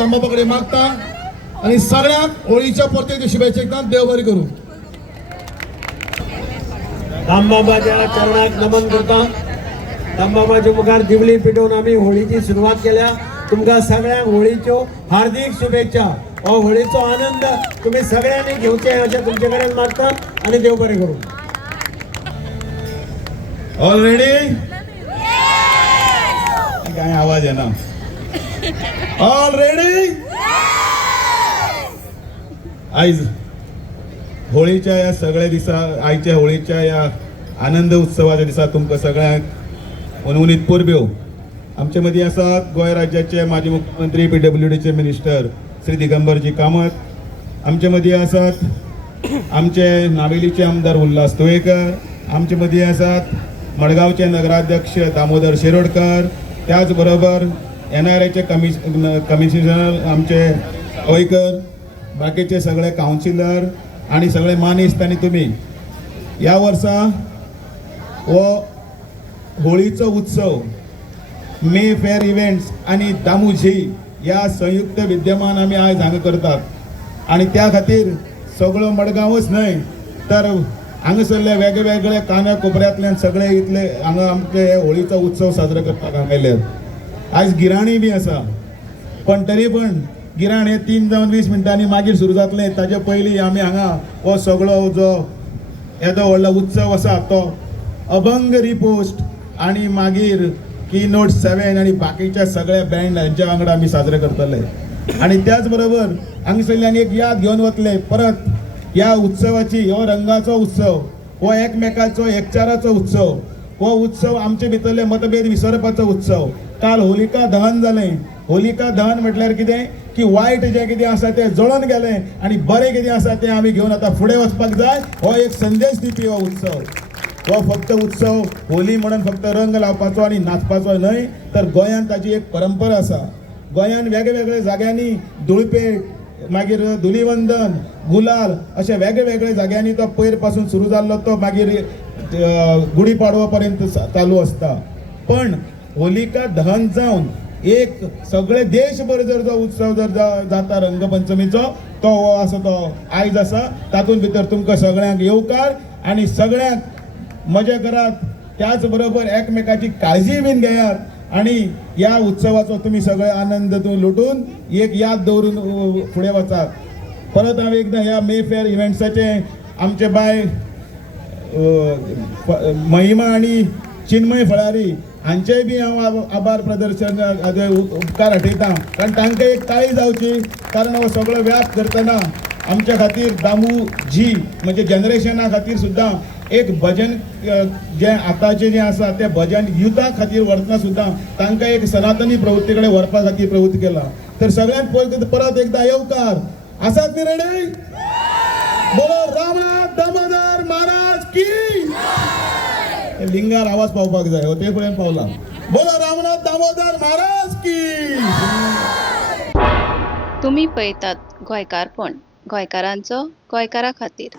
दामबाबाकडे मागता आणि सगळ्यांक होळीच्या परतेच्या शुभेच्छा देव बरी करू. दामबाबाच्या चरणाक नमन करता. दामबाबाच्या मुखार दिवली पेटवून आम्ही होळीची सुरुवात केल्या. तुमकां सगळ्यांक होळीच्यो हार्दिक शुभेच्छा. हो होळीचो आनंद तुम्ही सगळ्यांनी घेवचे अशें तुमचे कडेन मागता आणि देव बरें करूं. All ready? काय आवाज आहे ना? All ready? आयज होळीच्या या सगळ्या दिसा आयच्या होळीच्या या आनंद उत्सवाच्या दिसा तुमकां सगळ्यांक उनउनीत परब्यो. आमचे मदीं आसात गोंय राज्याचे माजी मुख्यमंत्री PWDचे मिनिस्टर श्री दिगंबरजी कामत. आमचे मदीं आसात आमचे नावेलीचे आमदार उल्हास तुयेकर. आमचे मदीं आसात मडगांवचे नगराध्यक्ष दामोदर शिरोडकर. त्याच बरोबर NRAचे कमिशनर आमचे गोयकर. बाकीचे सगळे काउन्सिलर आणि सगळे मानिस्त आणि तुम्ही या वर्सा हो होळीचो उत्सव मे फेअर इव्हेंट्स आणि दामूझी या संयुक्त विद्यमान आम्ही आज हांगा करतात. आणि त्या खातीर सगळो मडगांवच न्हय तर हांगासरले वेगवेगळे कान्या कोपऱ्यांतल्यान सगळे इतले हांगा आमचे होळीचो उत्सव साजरो करपाक आयल्यात. आयज गिराणी बी आसा पण तरी पण गिराण हे 3 जावन 20 मिनटांनी मागीर सुरू जातले. ताचे पयलीं आमी हांगा हो सगळो जो येदो व्हडलो उत्सव आसा तो अभंग रिपोस्ट आणि मागीर कीनोट 7 आणि बाकीच्या सगळ्या बँड यांच्या वांगडा आमी साजरे करतले. आणि त्याच बरोबर हांगासरल्यान एक याद घेवन वतले परत या उत्सवाची. हो रंगाचो उत्सव, हो एकमेकाचो एकचाराचो उत्सव, हो उत्सव आमचे भितरले मतभेद विसरपाचो उत्सव. काल होलिका दहन जालें. होलिका दहन म्हटल्यार कितें की वायट जें कितें आसा तें जळोन गेलें आणि बरें कितें आसा तें आमी घेवन आतां फुडें वचपाक जाय. हो एक संदेश दिवपी हो उत्सव. हो फक्त उत्सव होली म्हणून फक्त रंग लावपाचो आणि नाचपाचो न्हय तर गोंयांत ताची एक परंपरा आसा. गोंयांत वेगवेगळ्या जाग्यांनी धुळपेट मागीर धुलीवंदन गुलाल अशे वेगवेगळ्या जाग्यांनी तो पयर पासून सुरू जाल्लो तो मागीर गुढीपाडवा पर्यंत चालू आसता. पण होलिका दहन जावन एक सगळे देशभर जर जो उत्सव जर जाता रंगपंचमीचो तो हो आसा तो आयज आसा. तातूंत भितर तुमकां सगळ्यांक येवकार आणि सगळ्यांक मजा करात. त्याच बरोबर एकमेकाची काळजी बीन घेयात आणि या उत्सवाचो तुम्ही सगळे आनंद लुटून एक याद दवरून फुडें वचात. परत हांव एकदां ह्या मे फेअर इव्हेंट्साचे आमचे बाय महिमा आणि चिन्मय फळारी हांचेय बी हांव आभार प्रदर्शन उपकार हाटयता. कारण तांकां एक ताळी जावची. कारण हो सगळो व्याप करतना आमच्या खातीर दामू जी म्हणजे जनरेशना खातीर सुद्दां एक भजन जे आतांचे जे आसा ते भजन युथा खातीर व्हरतना सुद्दां तांकां एक सनातनी प्रवृत्ती कडेन व्हरपा खातीर प्रवृत्ती केला. तर सगळ्यांत परत एकदा येवकार. आसात न्ही रेडी? बोलो रामनाथ दामोदर महाराज की लिंगार आवाज पावपाक जाय. हो ते पर्यंत पावला. बोलो रामनाथ दामोदर महाराज की. तुम्ही पळयतात गोंयकारपण, गोंयकारांचो गोंयकारा खातीर.